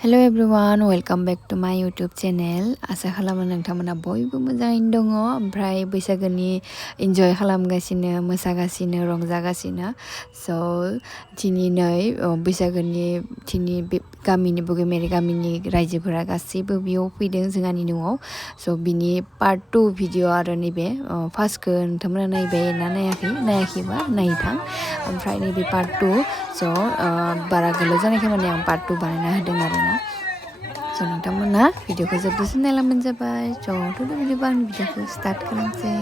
Hello everyone, welcome back to my YouTube channel. Asa खालामो नोंथांमोना बयबो मोजाङैनो दङ ओमफ्राय बैसागोनि enjoy खालामगासिनो मोसागासिनो रंजागासिनो so दिनै बैसागोनि गामिनि बगेमेरि गामिनि रायजोफोरा गासैबो बेयाव फैदों जोंहानि न'आव so बिनि part 2 भिडिअ आरो नैबे फार्स्टखौ नोंथांमोना नायबाय ना नायाखैबा नायथां ओमफ्राय नैबे part 2 so बारा गोलाव जानायखाय माने आं part 2 बानायना होदों आरोना so नोंथांमोना भिडिअखौ जोबजासिम नायलांबानो जाबाय so थ' बिदिबा आं भिडिअखौ स्टार्ट खालामसै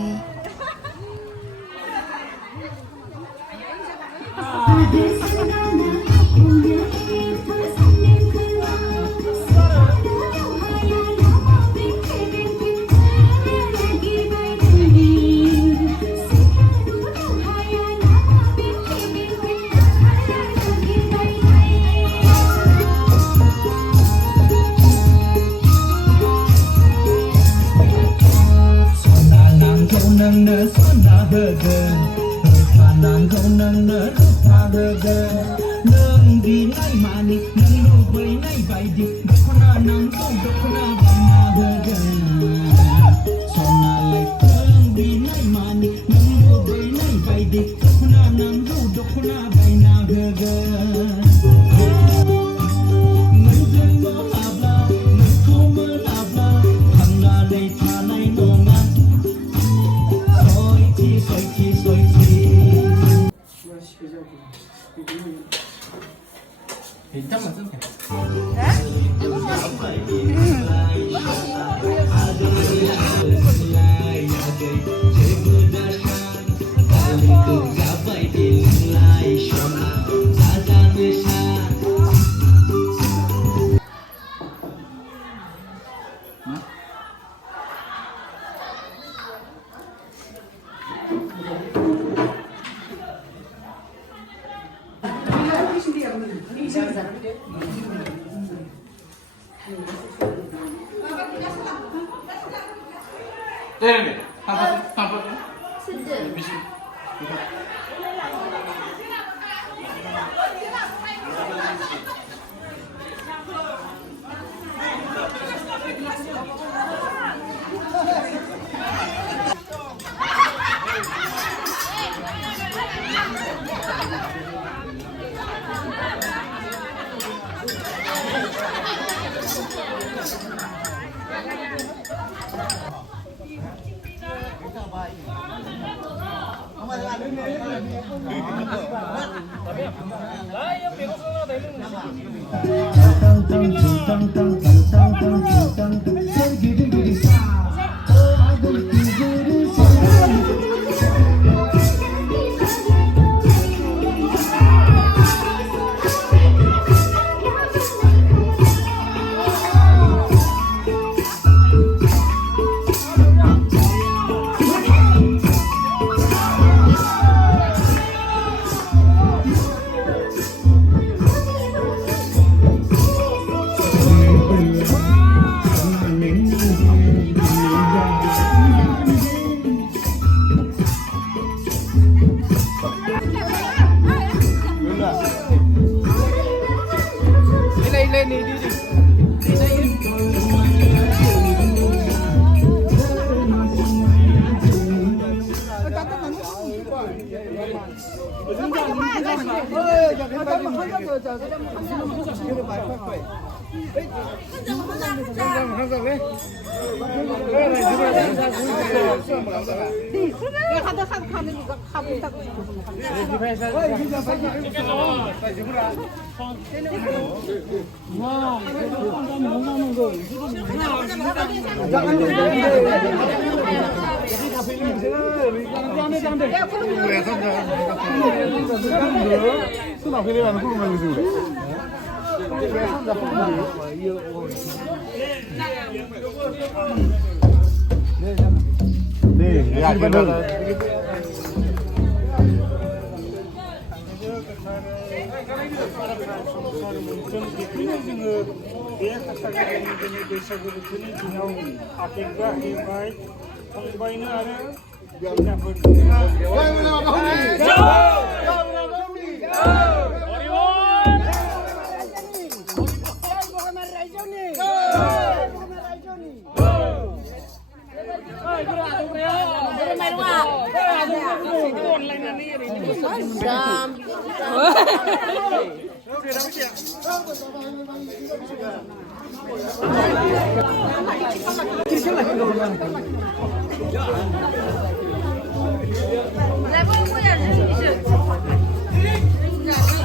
네, 한번 미신.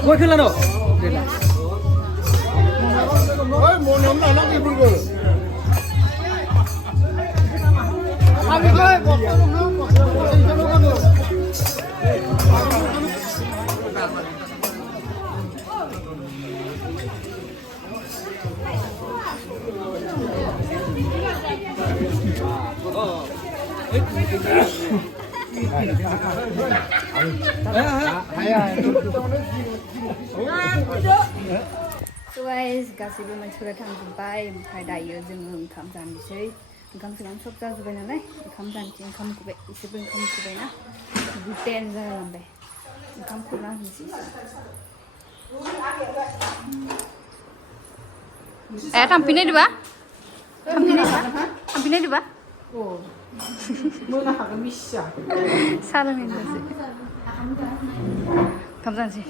Gue kelan lo. Mau nonton lagi bro. So guys, गासैबो मानसिफोरा थांजोब्बाय ओमफ्राय दायो जोङो ओंखाम जानोसै ओंखाम सोंखाम सब जाजोब्बाय नालाय ओंखाम जानोसै ओंखाम खुबाय इसोरबो ओंखाम खुबायना बुटेन जालांबाय ओंखाम खुरना होनोसै थांफिननायदोबा थांफिननायदोबा मोना हागोन मिसिया सा लोंहैनोसै ओंखाम जानोसै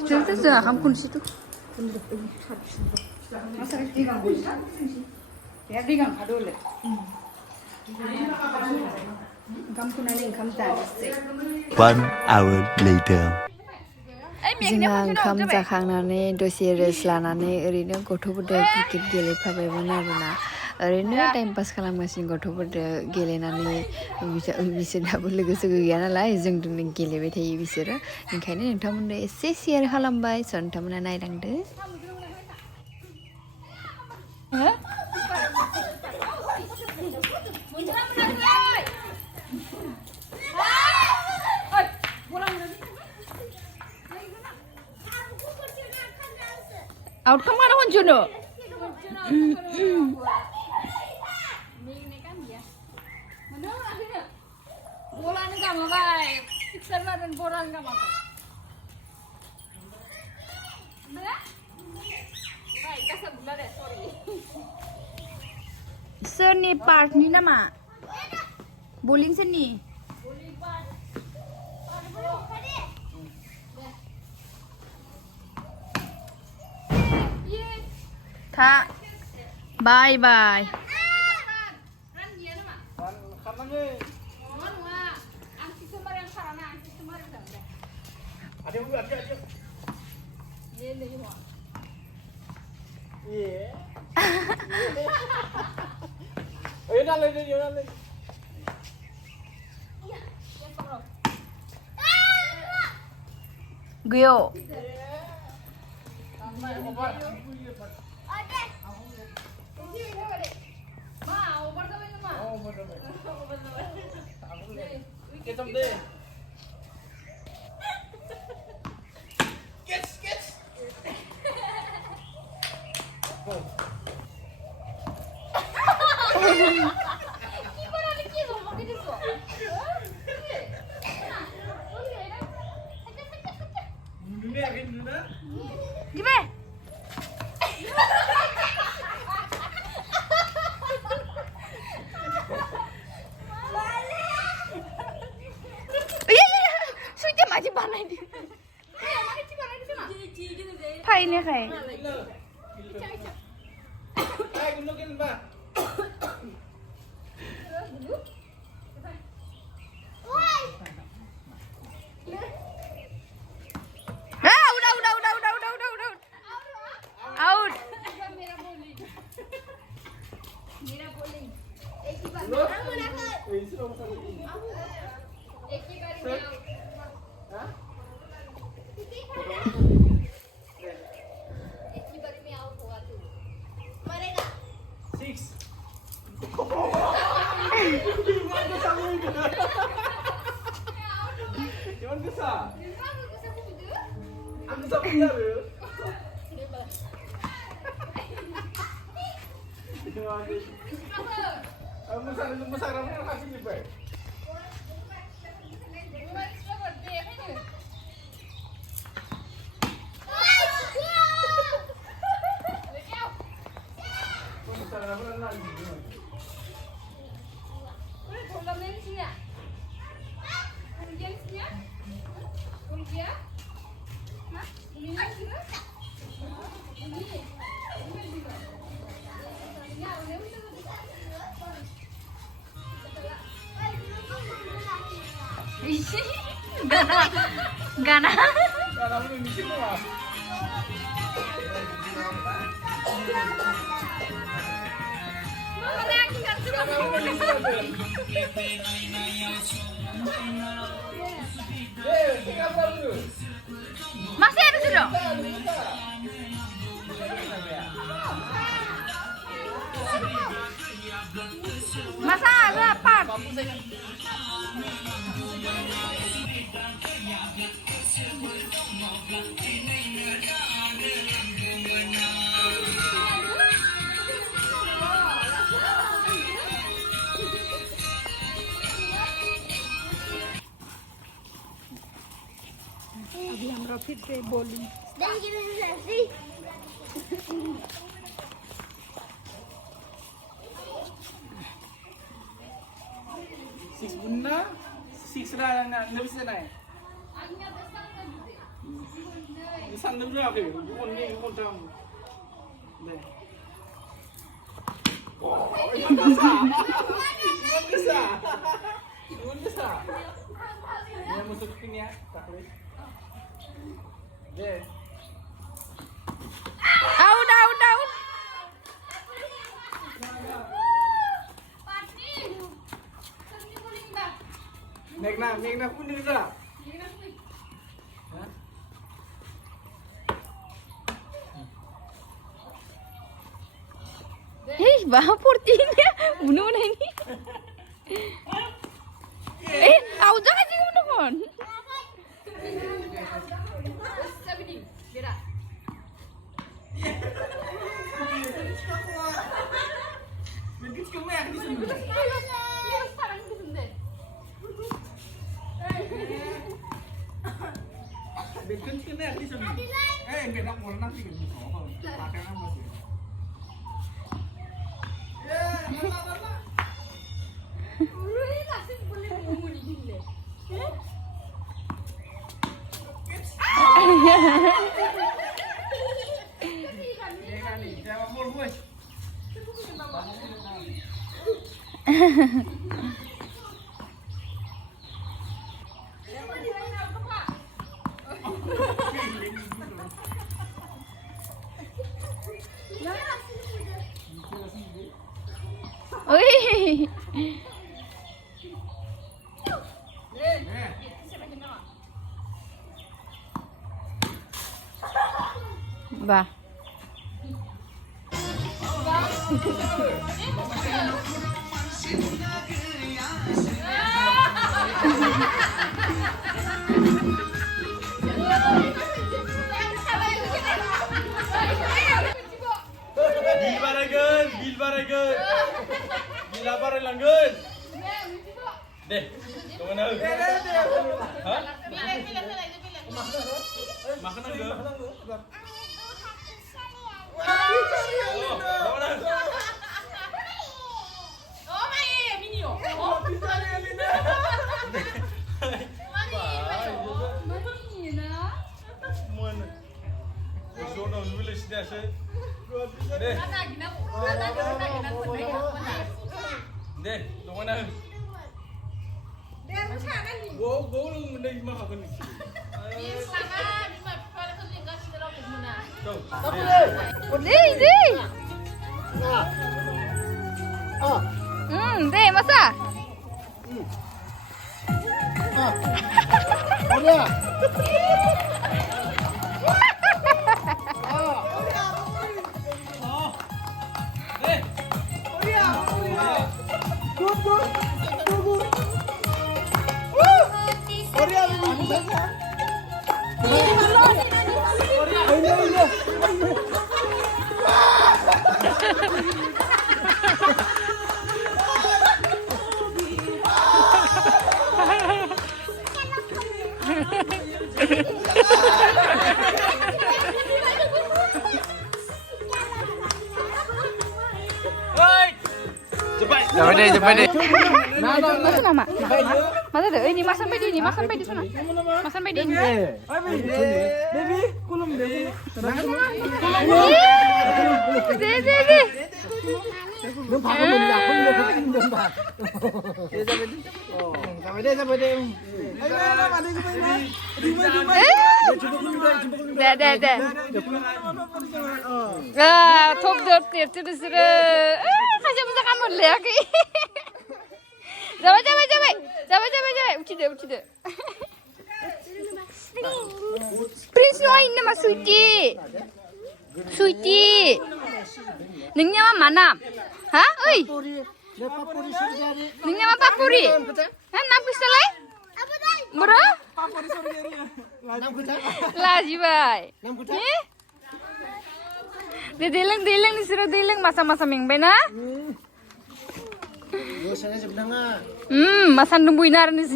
जों ओंखाम खुनोसैथ' ओंखाम खुनानै ओंखाम जानोसै 1 hour later. जोंहा ओंखाम जाखांनानै दसे रेस्ट लानानै ओरैनो गथ'फोरजों क्रिकेट गेलेफाबायमोन आरोना ओरैनो टाइम पास खालामगासिनो गथ'फोरजों गेलेनानै बिसोरनाबो लोगो सोगो गैया नालाय जोंजोंनो गेलेबाय थायो बिसोरो ओंखायनो नोंथांमोननो एसे शेयार खालामबाय स' नोंथांमोना नायलांदो Outcome mana konjono? Bola ni gak makai, fixer lah dan bola ni gak makai. Bener? Baik, kasar bener deh, sorry. Seni part ni nama? Bowling seni. Kak, bye bye. Gyo. Gimana? Sudah masih panen di. Painnya kayak. Out. Gana. Masih ada sudah. Masa ada part. अभी हमरा फिर से बोली Six bunda, six dah nak bisa naik. Bisa dulu apa? Bukan ni, bukan tam. Deh. Oh, ini bisa. Ini bisa. Ini bisa. Ini masuk sini ya, tak boleh. Deh. Out. Naik na pun bisa. Hei, bahan portinya. Bunuh ini. Tahu jangan sih bunuh kon. Mungkin cuma yang di sini. Bikin kena di sini. Enggak nak mau nanti kan mau pakai nama sih. Wih. Bah. Bil baragan. Bil lapar langgan. Deh, kemana? Hah? Makan enggak? Deh, kemana? Gua lu menerima apa nih? Deh. Deh, masa? Korea. Coba deh. Masa nama? Masa deh, ini masan bedi sana. Masan bedi ini. Deh. Deh. Top dört terus. Kaca bisa kamu lihat. Coba. Uci deh. Prince Noin nama Sweetie. Nengnya mana? Hah? Oi. Nengnya apa Papuri? Hah, napis selai? Bro? Laji bay. Deleng disuruh deleng masa-masa mingbe na? Masa nungguin hari ini